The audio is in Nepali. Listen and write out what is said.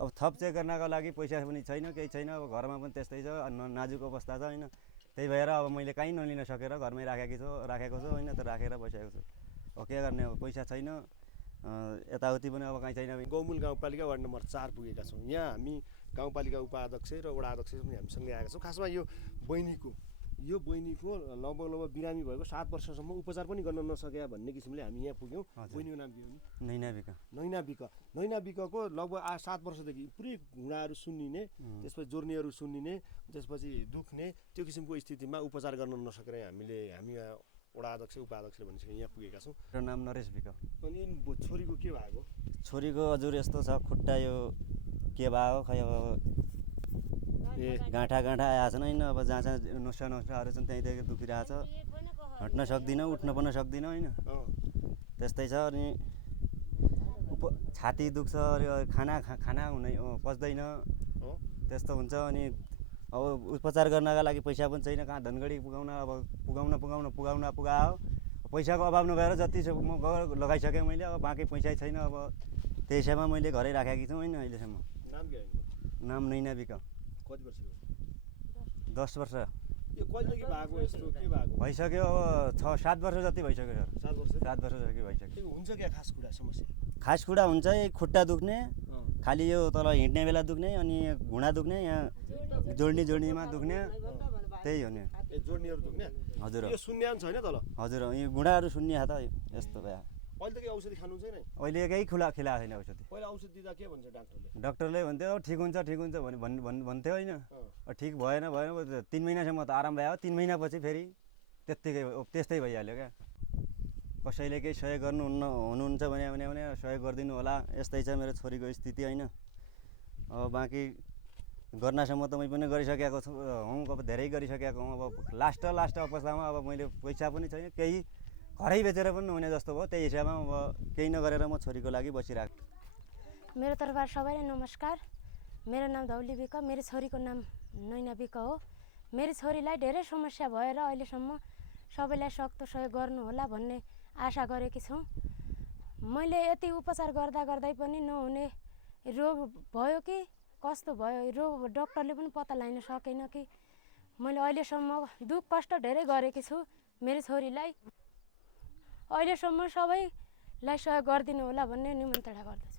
अब थप चेक गर्नको लागि पैसा पनि छैन, केही छैन। अब घरमा पनि त्यस्तै छ, नाजुक अवस्था छ होइन। त्यही भएर अब मैले कहीँ नलिन सकेर घरमै राखेको छु होइन। त राखेर बसेको छु। अब के गर्ने, अब पैसा छैन, यताउति पनि अब कहीँ छैन। गौमुल गाउँपालिका वार्ड नम्बर 4 पुगेका छौँ। यहाँ हामी गाउँपालिका उपाध्यक्ष र वडा अध्यक्ष पनि हामीसँगै आएका छौँ। खासमा यो बहिनीको लगभग बिरामी भएको 7 वर्षसम्म उपचार पनि गर्न नसके भन्ने किसिमले हामी यहाँ पुग्यौँ। बहिनीको नाम के हो? नैना बिकको लगभग 7 वर्षदेखि पुरै घुँडाहरू सुन्निने, त्यसपछि जोर्नीहरू सुन्निने, त्यसपछि दुख्ने त्यो किसिमको स्थितिमा उपचार गर्न नसकेर हामी वडा अध्यक्ष उपाध्यक्षले भनिसक्यो यहाँ पुगेका छौँ। मेरो नाम नरेश बिक। अनि छोरीको के भएको? छोरीको हजुर यस्तो छ, खुट्टा यो के भयो खै अब गाँठा आएको छैन होइन। अब जहाँ नसाहरू छन् त्यहीँदेखि दुखिरहेको छ, हट्न सक्दिनँ, उठ्न पनि सक्दिनँ होइन। त्यस्तै छ। अनि छाती दुख्छ, खाना हुने पच्दैन, त्यस्तो हुन्छ। अनि अब उपचार गर्नका लागि पैसा पनि छैन, कहाँ धनगढी पुगायो। पैसाको अभाव नभएर जति म लगाइसकेँ मैले, अब बाँकी पैसा छैन। अब त्यही हिसाबमा मैले घरै राखेकी छु होइन अहिलेसम्म। नाम के? नाम नैना बिक। कति वर्षको? 10 वर्ष। यो कहिलेदेखि भएको यस्तो के भएको? भइसक्यो अब 6-7 वर्ष जति भइसक्यो सर। 7 वर्ष जति भइसक्यो। हुन्छ क्या खास कुरा समस्या? खास कुरा हुन्छ खुट्टा दुख्ने, खालि यो तल हिँड्ने बेला दुख्ने, अनि घुँडा दुख्ने, यहाँ जोड्नीमा दुख्ने, त्यही हो नि। जोड्नीहरू दुख्ने? हजुर। यो सुन्ने छैन तल? हजुर, यो घुँडाहरू सुन्ने त यस्तो भयो। अहिले त के औषधि खानु छैन? अहिले केही खिलाएको छैन औषधि। पहिला औषधि दिँदा के भन्छ डाक्टरले भन्थ्यो ठिक हुन्छ भन्थ्यो होइन। ठिक भएन 3 महिनासम्म त आराम भयो। 3 महिनापछि फेरि त्यस्तै भइहाल्यो क्या। कसैले केही सहयोग हुनुहुन्छ भने सहयोग गरिदिनु होला। यस्तै छ मेरो छोरीको स्थिति होइन। अब बाँकी गर्नसम्म त मैले पनि गरिसकेको छु, अब धेरै गरिसकेको हुँ। अब लास्ट अवस्थामा अब मैले पैसा पनि छैन, केही घरै बेचेर पनि नहुने जस्तो भयो। त्यही हिसाबमा अब केही नगरेर म छोरीको लागि बसिरहेको। मेरो तर्फबाट सबैलाई नमस्कार। मेरो नाम धौली बिक, मेरो छोरीको नाम नैना बिक हो। मेरो छोरीलाई धेरै समस्या भएर अहिलेसम्म सबैलाई सक्दो सहयोग गर्नुहोला भन्ने आशा गरेकी छु। मैले यति उपचार गर्दै पनि नहुने रोग भयो कि कस्तो भयो रोग, डक्टरले पनि पत्ता लगाउन सकेन कि। मैले अहिलेसम्म दुःख कष्ट धेरै गरेकी छु मेरो छोरीलाई। अहिलेसम्म सबैलाई सहयोग गरिदिनु होला भन्ने निमन्त्रणा गर्छु।